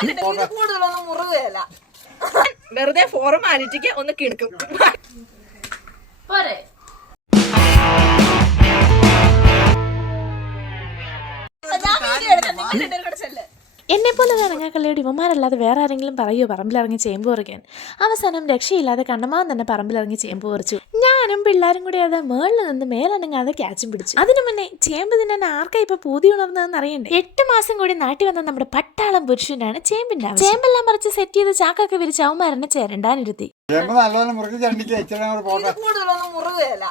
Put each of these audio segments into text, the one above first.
കൂടുതലൊന്നും മുറുകയല്ല, വെറുതെ ഫോർമാലിറ്റിക്ക് ഒന്ന് കിടക്കും. പോരെ എന്നെപ്പോലെ ഒരു അനങ്ങാക്കള്ളിയോട് ഇവന്മാരല്ലാതെ വേറെ ആരെങ്കിലും പറയുമോ പറമ്പിലിറങ്ങി ചേമ്പ് പറിക്കാൻ? അവസാനം രക്ഷയില്ലാതെ കണ്ണമാവൻ തന്നെ പറമ്പിലിറങ്ങി ചേമ്പ് പറിച്ചു. ഞാനും പിള്ളേരും കൂടി അത് മേളിൽ നിന്ന് മേലനങ്ങാതെ ക്യാച്ചും പിടിച്ചു. അതിനു മുന്നേ ചേമ്പ് തിന്നാൻ ആർക്കാ ഇപ്പൊ പൂതി ഉണർന്നതെന്ന് അറിയണ്ടേ? 8 മാസം കൂടി നാട്ടി വന്ന നമ്മുടെ പട്ടാളം പുരുഷനാണ് ചേമ്പിന്റെ ആവശ്യം. ചേമ്പെല്ലാം പറിച്ച് സെറ്റ് ചെയ്ത് ചാക്കൊക്കെ വിരിച്ച് അവന്മാരെന്നെ ചേരണ്ടാനിരുത്തി. കൂടുതലൊന്നും മുറുകയല്ല.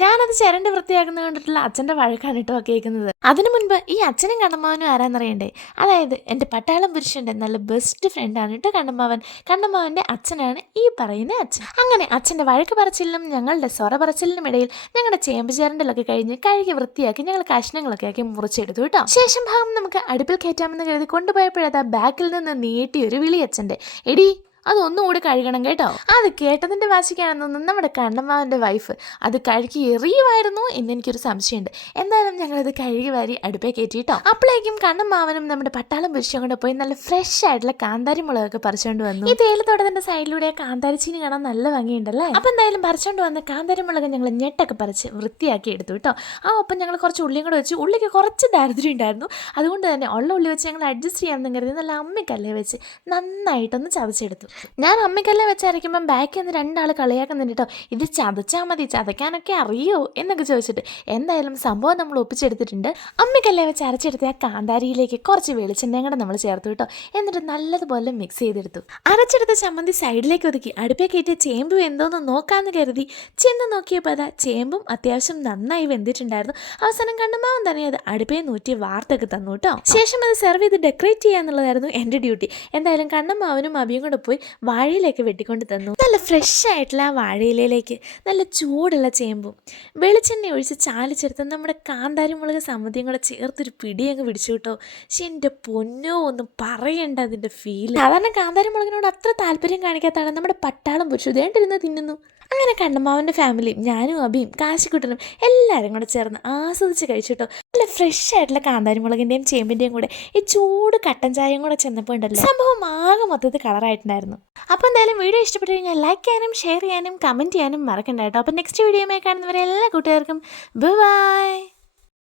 ഞാനത് ചിരണ്ടി വൃത്തിയാക്കുന്ന കണ്ടിട്ടുള്ള അച്ഛൻ്റെ വഴക്കാണ് കേട്ടോ കേൾക്കുന്നത്. അതിനു മുൻപ് ഈ അച്ഛനും കണ്ണമ്മാവനും ആരാന്നറിയണ്ടേ? അതായത് എൻ്റെ പട്ടാളം പുരുഷൻ്റെ നല്ല ബെസ്റ്റ് ഫ്രണ്ടാണ് കേട്ടോ കണ്ണമ്മാവൻ. കണ്ണമ്മാവൻ്റെ അച്ഛനാണ് ഈ പറയുന്ന അച്ഛൻ. അങ്ങനെ അച്ഛൻ്റെ വഴക്ക് പറച്ചിലിനും ഞങ്ങളുടെ സ്വറ പറച്ചിലിനും ഇടയിൽ ഞങ്ങളുടെ ചേമ്പ് ചേരണ്ടലൊക്കെ കഴിഞ്ഞ് കഴുകി വൃത്തിയാക്കി ഞങ്ങൾ കഷ്ണങ്ങളൊക്കെ ആക്കി മുറിച്ചെടുത്തു കേട്ടോ. ശേഷം ഭാഗം നമുക്ക് അടുപ്പിൽ കയറ്റാമെന്ന് കരുതി കൊണ്ടുപോയപ്പോഴത് ബാക്കിൽ നിന്ന് നീട്ടിയൊരു വിളി അച്ഛൻ്റെ, എടി അതൊന്നുകൂടി കഴുകണം കേട്ടോ. അത് കേട്ടതിൻ്റെ വാശിക്കാണെന്ന് തോന്നുന്നു നമ്മുടെ കണ്ണമ്മാവൻ്റെ വൈഫ് അത് കഴുകി എറിയുമായിരുന്നു എന്നെനിക്കൊരു സംശയമുണ്ട്. എന്തായാലും ഞങ്ങളത് കഴുകി വാരി അടുപ്പേ കയറ്റിട്ടോ. അപ്പോഴേക്കും കണ്ണമ്മാവനും നമ്മുടെ പട്ടാളം പുരുഷൻ കൊണ്ട് പോയി നല്ല ഫ്രഷ് ആയിട്ടുള്ള കാന്താരി മുളകൊക്കെ പറിച്ചുകൊണ്ട് വന്നു. ഈ തേയിലത്തോട്ടത്തിന്റെ സൈഡിലൂടെ കാന്താരി ചീനി കാണാൻ നല്ല ഭംഗിയുണ്ടല്ലേ. അപ്പം എന്തായാലും പറിച്ചുകൊണ്ട് വന്ന കാന്താരി മുളക് ഞങ്ങൾ ഞെട്ടൊക്കെ പറിച്ച് വൃത്തിയാക്കി എടുത്തു കേട്ടോ. ഒപ്പം ഞങ്ങൾ കുറച്ച് ഉള്ളിയും കൂടെ വെച്ച്, ഉള്ളിക്ക് കുറച്ച് ദാരിദ്ര്യം ഉണ്ടായിരുന്നു, അതുകൊണ്ട് തന്നെ ഉള്ള ഉള്ളി വെച്ച് ഞങ്ങൾ അഡ്ജസ്റ്റ് ചെയ്യാമെന്ന് കരുതി നല്ല അമ്മിക്കല്ലേ വെച്ച് നന്നായിട്ടൊന്ന് ചതച്ചെടുത്തു. ഞാൻ അമ്മിക്കല്ലേ വെച്ചരയ്ക്കുമ്പം ബാക്കിൽ നിന്ന് 2 ആൾ കളിയാക്കുന്നുണ്ട് കേട്ടോ, ഇത് ചതച്ചാൽ മതി, ചതയ്ക്കാനൊക്കെ അറിയോ എന്നൊക്കെ ചോദിച്ചിട്ട്. എന്തായാലും സംഭവം നമ്മൾ ഒപ്പിച്ചെടുത്തിട്ടുണ്ട്. അമ്മിക്കല്ലേ വെച്ച് അരച്ചെടുത്ത ആ കാന്താരിയിലേക്ക് കുറച്ച് വെളിച്ചെണ്ണയും കൂടെ നമ്മൾ ചേർത്തു കേട്ടോ. എന്നിട്ട് നല്ലതുപോലെ മിക്സ് ചെയ്തെടുത്തു. അരച്ചെടുത്ത ചമ്മന്തി സൈഡിലേക്ക് ഒതുക്കി അടുപ്പേ കയറ്റിയ ചേമ്പ് വെന്തോന്ന് നോക്കാമെന്ന് കരുതി ചെന്ന് നോക്കിയപ്പോൾ അതാ ചേമ്പും അത്യാവശ്യം നന്നായി വെന്തിട്ടുണ്ടായിരുന്നു. അവസാനം കണ്ണമ്മാവൻ തന്നെ അത് അടുപ്പേ നൂറ്റി വാർത്തൊക്കെ തന്നു കേട്ടോ. ശേഷം അത് സെർവ് ചെയ്ത് ഡെക്കറേറ്റ് ചെയ്യാന്നുള്ളതായിരുന്നു എൻ്റെ ഡ്യൂട്ടി. എന്തായാലും കണ്ണമ്മാവനും അബിയും കൂടെ പോയി വാഴയിലേക്ക് വെട്ടിക്കൊണ്ട് തന്നു. നല്ല ഫ്രഷ് ആയിട്ടുള്ള ആ വാഴയിലേക്ക് നല്ല ചൂടുള്ള ചേമ്പും വെളിച്ചെണ്ണ ഒഴിച്ച് ചാലിച്ചെടുത്ത് നമ്മുടെ കാന്താരി മുളക് സമ്മതിയും കൂടെ ചേർത്തൊരു പിടി അങ്ങ് പിടിച്ചു കേട്ടോ. പക്ഷെ എൻ്റെ പൊന്നോ ഒന്നും പറയണ്ട അതിൻ്റെ ഫീൽ. സാധാരണ കാന്താരി മുളകിനോട് അത്ര താല്പര്യം കാണിക്കാത്തതാണ് നമ്മുടെ പട്ടാളം പുരുഷ ദേണ്ടിരുന്ന് തിന്നുന്നു. അങ്ങനെ കണ്ണമ്മാവൻ്റെ ഫാമിലിയും ഞാനും അബിയും കാശിക്കുട്ടനും എല്ലാവരും കൂടെ ചേർന്ന് ആസ്വദിച്ച് കഴിച്ചിട്ടോ. നല്ല ഫ്രഷ് ആയിട്ടുള്ള കാന്താരി മുളകിൻ്റെയും ചേമ്പിൻ്റെയും കൂടെ ഈ ചൂട് കട്ടൻ ചായയും കൂടെ ചെന്നപ്പോൾ ഉണ്ടല്ലോ സംഭവം ആകെ മൊത്തത്തിൽ കളറായിട്ടുണ്ടായിരുന്നു. അപ്പോൾ എന്തായാലും വീഡിയോ ഇഷ്ടപ്പെട്ടു കഴിഞ്ഞാൽ ലൈക്ക് ചെയ്യാനും ഷെയർ ചെയ്യാനും കമൻറ്റ് ചെയ്യാനും മറക്കണ്ട കേട്ടോ. അപ്പോൾ നെക്സ്റ്റ് വീഡിയോയുമായി കാണുന്നവരെ എല്ലാ കൂട്ടുകാർക്കും ബൈ.